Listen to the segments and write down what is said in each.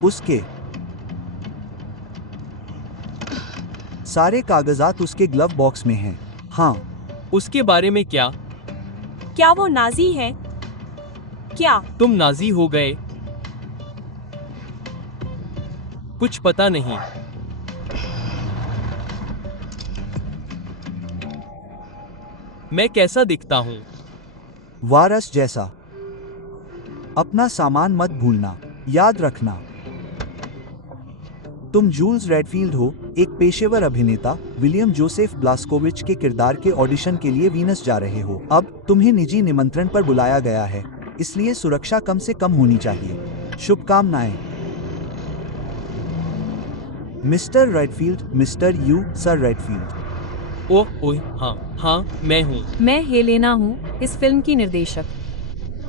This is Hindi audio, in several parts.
उसके सारे कागजात उसके ग्लव बॉक्स में हैं। हाँ। उसके बारे में क्या? क्या वो नाजी है? क्या? तुम नाजी हो गए? कुछ पता नहीं। मैं कैसा दिखता हूँ? वारस जैसा। अपना सामान मत भूलना। याद रखना, तुम जूल्स रेडफील्ड हो, एक पेशेवर अभिनेता। विलियम जोसेफ ब्लास्कोविच के किरदार के ऑडिशन के लिए वीनस जा रहे हो। अब तुम्हें निजी निमंत्रण पर बुलाया गया है, इसलिए सुरक्षा कम से कम होनी चाहिए। शुभकामनाएं mister Redfield. Mister you sir Redfield. Oh oh, हाँ हाँ, मैं हूँ। मैं हेलेना हूँ, इस फिल्म की निर्देशक।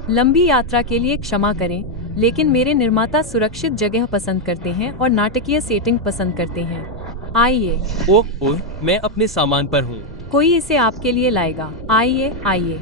लंबी यात्रा के लिए क्षमा करें, लेकिन मेरे निर्माता सुरक्षित जगह पसंद करते हैं और नाटकीय सेटिंग पसंद करते हैं। आइए। ओह ओह, मैं अपने सामान पर हूँ। कोई इसे आपके लिए लाएगा। आइए आइए।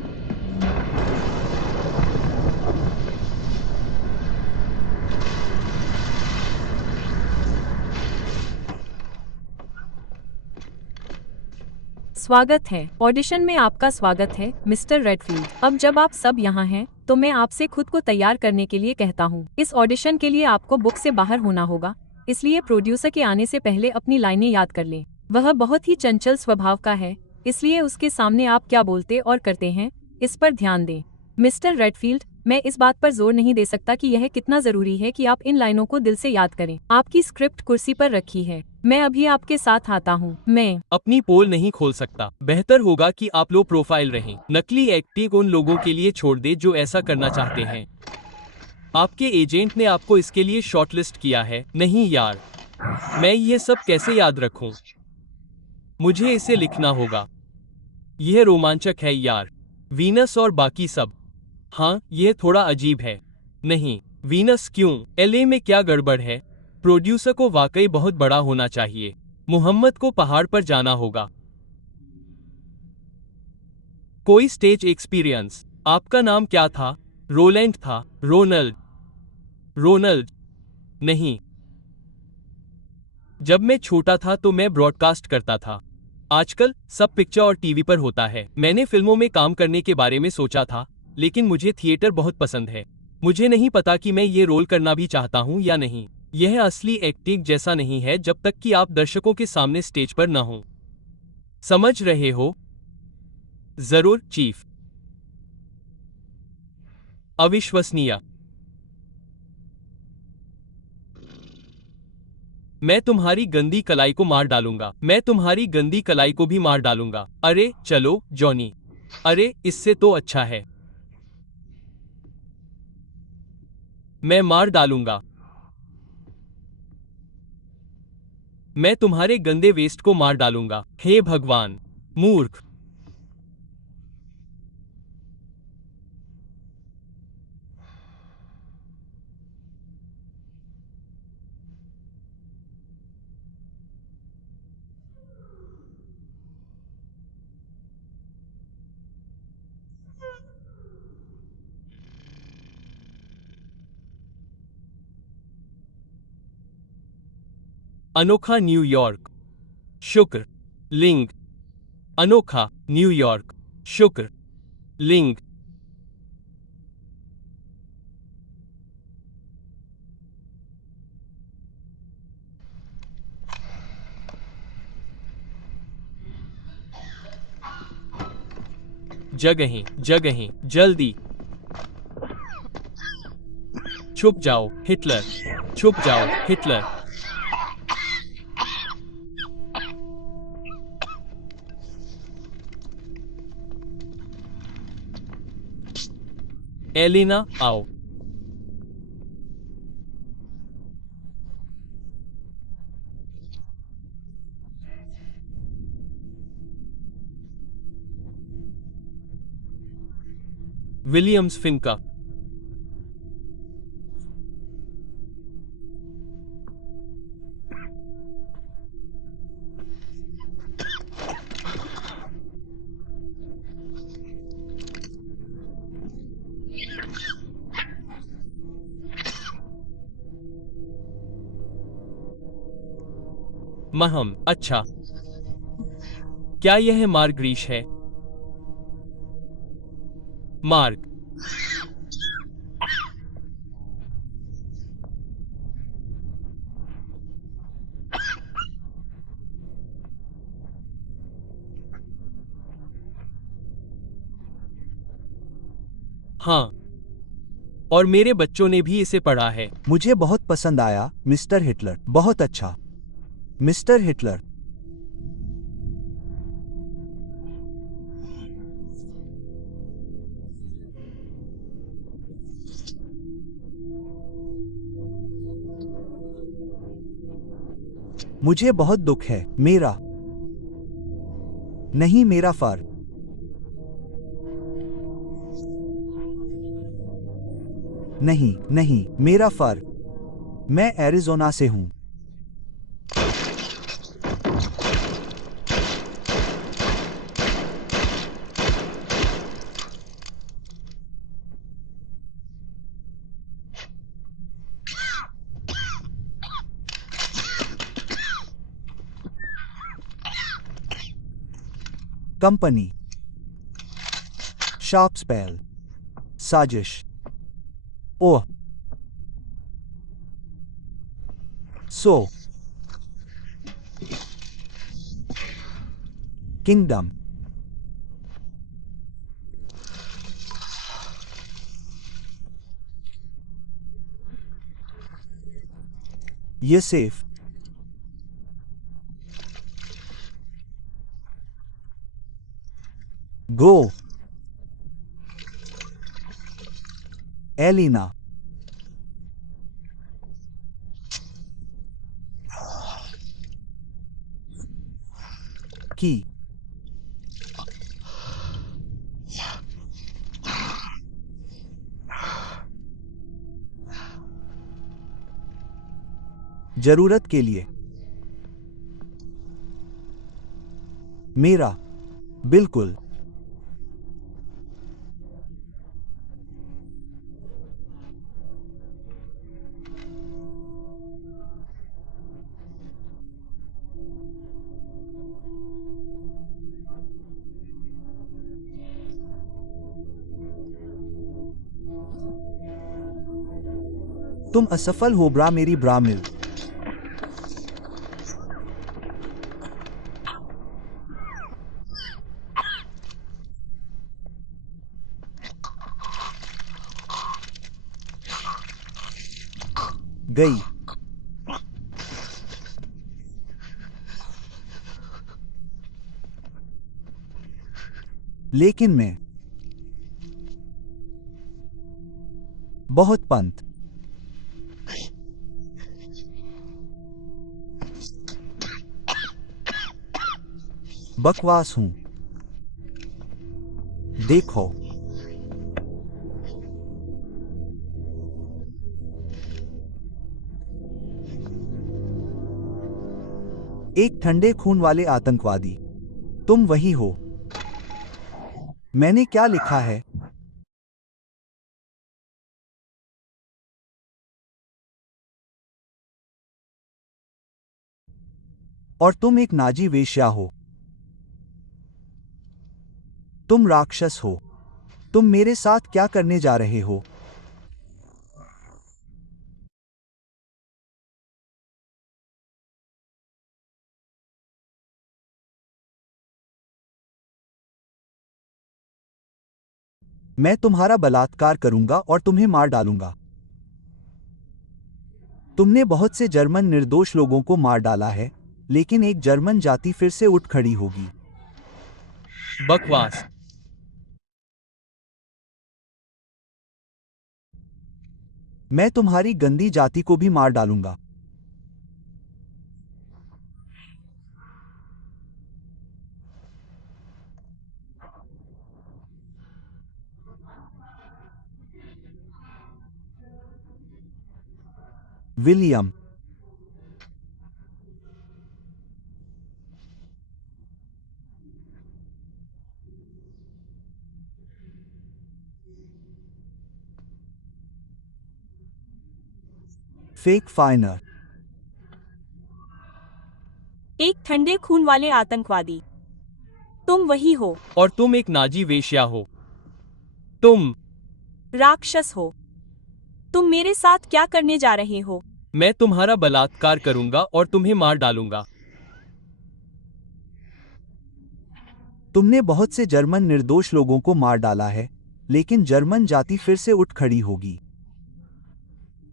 स्वागत है। ऑडिशन में आपका स्वागत है, मिस्टर रेडफील्ड। अब जब आप सब यहाँ हैं, तो मैं आपसे खुद को तैयार करने के लिए कहता हूँ। इस ऑडिशन के लिए आपको बुक से बाहर होना होगा, इसलिए प्रोड्यूसर के आने से पहले अपनी लाइनें याद कर लें। वह बहुत ही चंचल स्वभाव का है, इसलिए उसके सामने आप क्या बोलते और करते हैं, इस पर ध्यान दें। मिस्टर रेडफील्ड, मैं इस बात पर जोर नहीं दे सकता कि यह कितना जरूरी है कि आप इन लाइनों को दिल से याद करें। आपकी स्क्रिप्ट कुर्सी पर रखी है, मैं अभी आपके साथ आता हूँ। मैं अपनी पोल नहीं खोल सकता। बेहतर होगा कि आप लो प्रोफाइल रहें। नकली एक्टिंग उन लोगों के लिए छोड़ दे जो ऐसा करना चाहते हैं। आपके एजेंट ने आपको इसके लिए शॉर्टलिस्ट किया है। नहीं यार, मैं ये सब कैसे याद रखूं? मुझे इसे लिखना होगा। यह रोमांचक है यार। वीनस और बाकी सब। हाँ, यह थोड़ा अजीब है। नहीं, वीनस क्यों? एलए में क्या गड़बड़ है? प्रोड्यूसर को वाकई बहुत बड़ा होना चाहिए। मुहम्मद को पहाड़ पर जाना होगा। कोई स्टेज एक्सपीरियंस? आपका नाम क्या था? रोलैंड था। रोनल्ड? रोनल्ड? नहीं। जब मैं छोटा था तो मैं ब्रॉडकास्ट करता था। आजकल सब पिक्चर और टीवी पर होता है। मैंने फिल्मों में काम करने के बारे में सोचा था, लेकिन मुझे थिएटर बहुत पसंद है। मुझे नहीं पता कि मैं ये रोल करना भी चाहता हूँ या नहीं। यह असली एक्टिंग जैसा नहीं है जब तक कि आप दर्शकों के सामने स्टेज पर न हो। समझ रहे हो? जरूर चीफ। अविश्वसनीय। मैं तुम्हारी गंदी कलाई को मार डालूंगा। मैं तुम्हारी गंदी कलाई को भी मार डालूंगा। अरे चलो जॉनी। अरे इससे तो अच्छा है। मैं मार डालूंगा। मैं तुम्हारे गंदे वेस्ट को मार डालूंगा। हे भगवान, मूर्ख। अनोखा न्यूयॉर्क। शुक्र। लिंग। अनोखा न्यूयॉर्क। शुक्र। लिंग। जगहें जगहें जल्दी। छुप जाओ हिटलर। छुप जाओ हिटलर। एलिना आओ। विलियम्स फिनका। महम, अच्छा। क्या यह मार्गरीश है? मार्ग। हाँ, और मेरे बच्चों ने भी इसे पढ़ा है। मुझे बहुत पसंद आया मिस्टर हिटलर, बहुत अच्छा। मिस्टर हिटलर, मुझे बहुत दुख है। मेरा नहीं, मेरा फर। नहीं नहीं, मेरा फर। मैं एरिज़ोना से हूं। कंपनी, शार्प स्पेल, साजिश। ओह, सो, किंगडम, यसेफ, गो, एलिना, की, जरूरत के लिए। मेरा, बिल्कुल। तुम असफल हो ब्रा मेरी ब्रामिल। गई। लेकिन मैं बहुत पंत। बकवास हूं। देखो, एक ठंडे खून वाले आतंकवादी। तुम वही हो। मैंने क्या लिखा है? और तुम एक नाजी वेश्या हो। तुम राक्षस हो। तुम मेरे साथ क्या करने जा रहे हो? मैं तुम्हारा बलात्कार करूंगा और तुम्हें मार डालूंगा। तुमने बहुत से जर्मन निर्दोष लोगों को मार डाला है, लेकिन एक जर्मन जाति फिर से उठ खड़ी होगी। बकवास। मैं तुम्हारी गंदी जाति को भी मार डालूंगा। विलियम, फेक फाइनर, एक ठंडे खून वाले आतंकवादी। तुम वही हो। और तुम एक नाजी वेश्या हो। तुम। राक्षस हो। तुम मेरे साथ क्या करने जा रहे हो? मैं तुम्हारा बलात्कार करूंगा और तुम्हें मार डालूंगा। तुमने बहुत से जर्मन निर्दोष लोगों को मार डाला है, लेकिन जर्मन जाति फिर से उठ खड़ी होगी।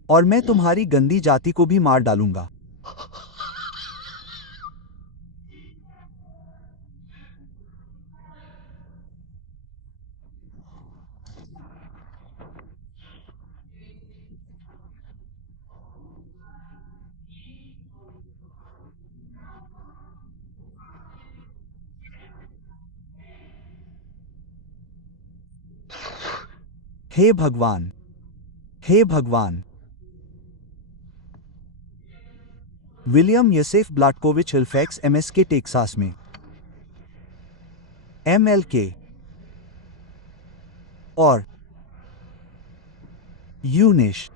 और मैं तुम्हारी गंदी जाति को भी मार डालूंगा। हे भगवान! हे भगवान! विलियम योसेफ ब्लाटकोविच हिल्फैक्स एमएसके टेक्सास में एमएलके और यूनिश।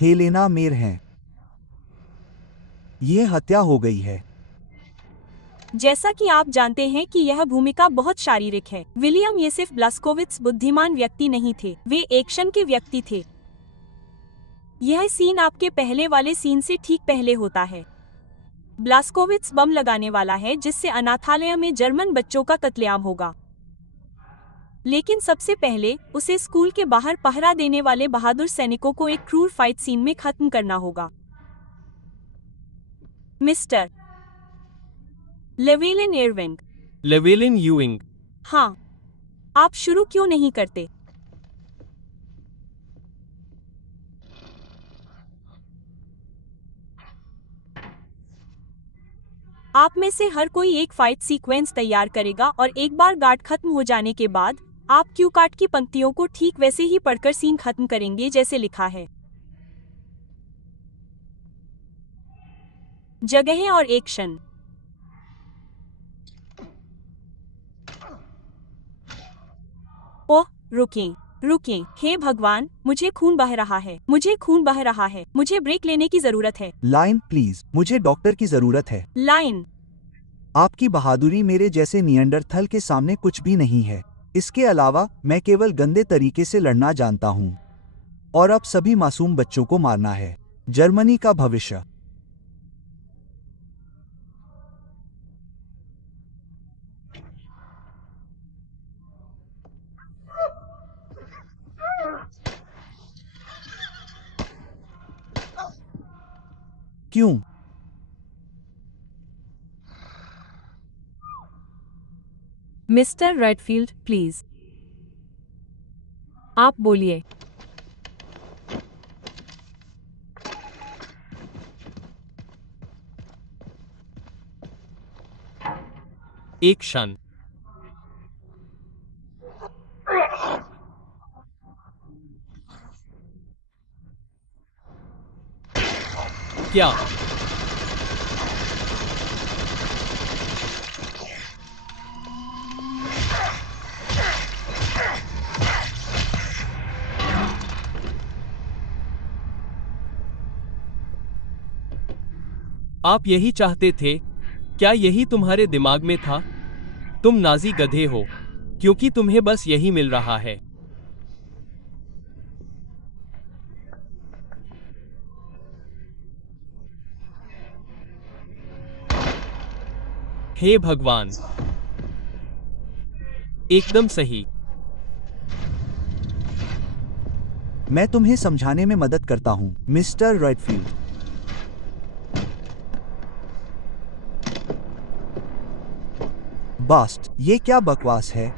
हेलेना मेर हैं। यह हत्या हो गई है। जैसा कि आप जानते हैं कि यह भूमिका बहुत शारीरिक है। विलियम योसेफ ब्लास्कोविट्स बुद्धिमान व्यक्ति नहीं थे, वे एक्शन के व्यक्ति थे। यह सीन आपके पहले वाले सीन से ठीक पहले होता है। ब्लास्कोविट्स बम लगाने वाला है जिससे अनाथालय में जर्मन बच्चों का कत्लेआम होगा। लेकिन सबसे पहले उसे स्कूल के बाहर पहरा देने वाले बहादुर सैनिकों को एक क्रूर फाइट सीन में खत्म करना होगा। Mister Llewellyn Erving. Llewellyn Ewing. हाँ, आप शुरू क्यों नहीं करते? आप में से हर कोई एक फाइट सीक्वेंस तैयार करेगा और एक बार गार्ड खत्म हो जाने के बाद आप क्यू कार्ड की पंक्तियों को ठीक वैसे ही पढ़कर सीन खत्म करेंगे जैसे लिखा है। जगहें और एक्शन। ओह, रुकें, रुकें, हे भगवान, मुझे खून बह रहा है, मुझे खून बह रहा है, मुझे ब्रेक लेने की जरूरत है। लाइन प्लीज, मुझे डॉक्टर की जरूरत है। लाइन। आपकी बहादुरी मेरे जैसे नियंडरथल के सामने कुछ भी नहीं है। इसके अलावा मैं केवल गंदे तरीके से लड़ना जानता हूँ। और अब सभी मासूम बच्चों को मारना है। जर्मनी का भविष्य। क्यों? मिस्टर रेडफील्ड, प्लीज आप बोलिए। एक क्षण। क्या? आप यही चाहते थे? क्या यही तुम्हारे दिमाग में था? तुम नाजी गधे हो, क्योंकि तुम्हें बस यही मिल रहा है। हे भगवान! एकदम सही। मैं तुम्हें समझाने में मदद करता हूँ, मिस्टर रेडफील्ड। बास्ट, ये क्या बकवास है?